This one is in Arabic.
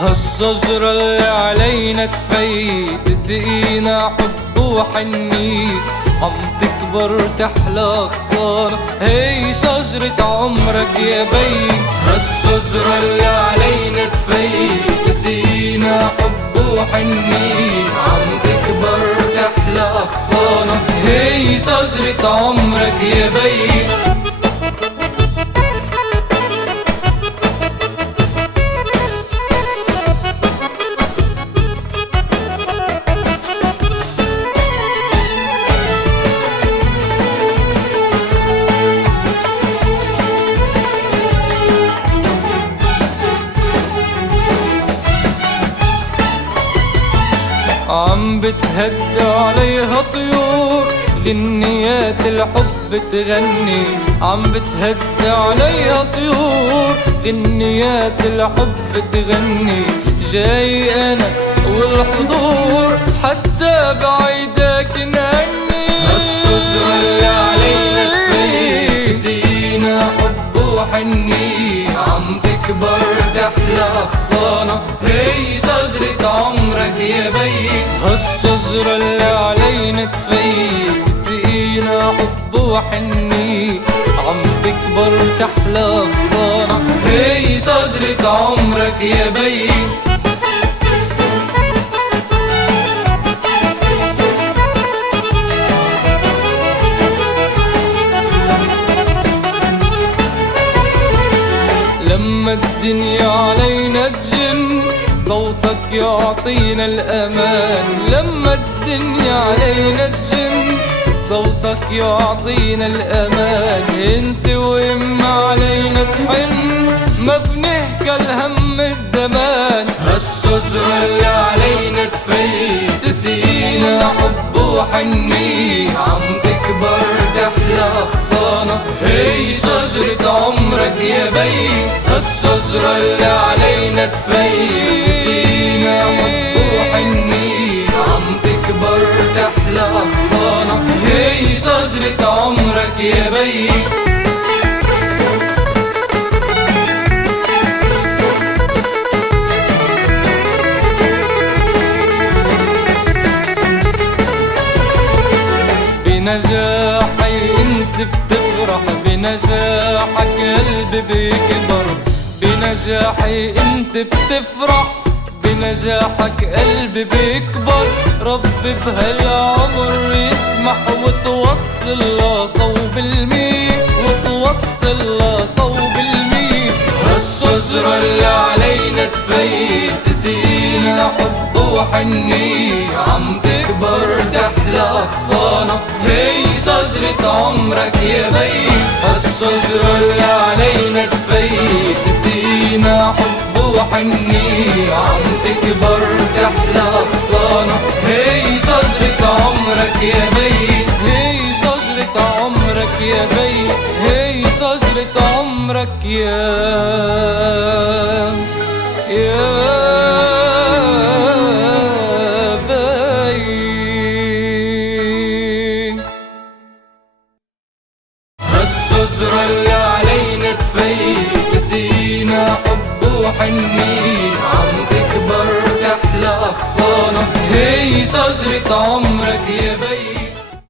هالشجرة اللي علينا تفيت تسقينا حب وحنية، عم تكبر تحلى خسارة هي شجرة عمرك يا بي. هالشجرة اللي علينا تفيت تسقينا حب وحنية، عم تكبر تحلى خسارة هي شجرة عمرك يا بي. عم بتهدى عليها طيور للنيات الحب تغني، عم بتهدى عليها طيور للنيات الحب تغني. جاي انا والحضور حتى بعيدك نهني. هالشجرة اللي علينا تفيت تسقينا حب وحنية، عم تكبر تحلى غصانة هي شجرة عمرك يا بي. هالشجرة اللي علينا تفيت تسقينا حب وحنية، عم تكبر تحلى غصانة هي شجرة عمرك يا بي. لما الدنيا علينا تجن صوتك يعطينا الأمان، لما الدنيا علينا تجن صوتك يعطينا الأمان. انت وإما علينا تحن ما بنحكى الهم الزمان. هالشجرة اللي علينا تفيت تسقينا حب وحنية، عم تكبر تحلى غصانة هي شجرة عمرك يا بي. هالشجرة اللي علينا تفيت تسقينا حب وحنية، عم تكبر تحلى غصانة هي شجرة عمرك يا بي. بنجاحي انت بتفرح، بنجاحك قلبي بيكبر. بنجاحي انت بتفرح، بنجاحك قلبي بيكبر. ربي بهالعمر يسمح وتوصل لصوب المية، وتوصل لصوب المية. هالشجرة اللي علينا تفيت تسقينا حب وحنية، عم تكبر تحلى غصانة هي شجرة عمرك يا بي. هالشجرة اللي علينا تفيت تسقينا حب وحنية، عم تكبر تحلى غصانة هي شجرة عمرك يا بي. هي شجرة عمرك يا بي، هي شجرة عمرك يا هالشجرة اللي علينا تفيت تسقينا حب وحنية، عم تكبر تحلى غصانة هي شجرة عمرك يا بي.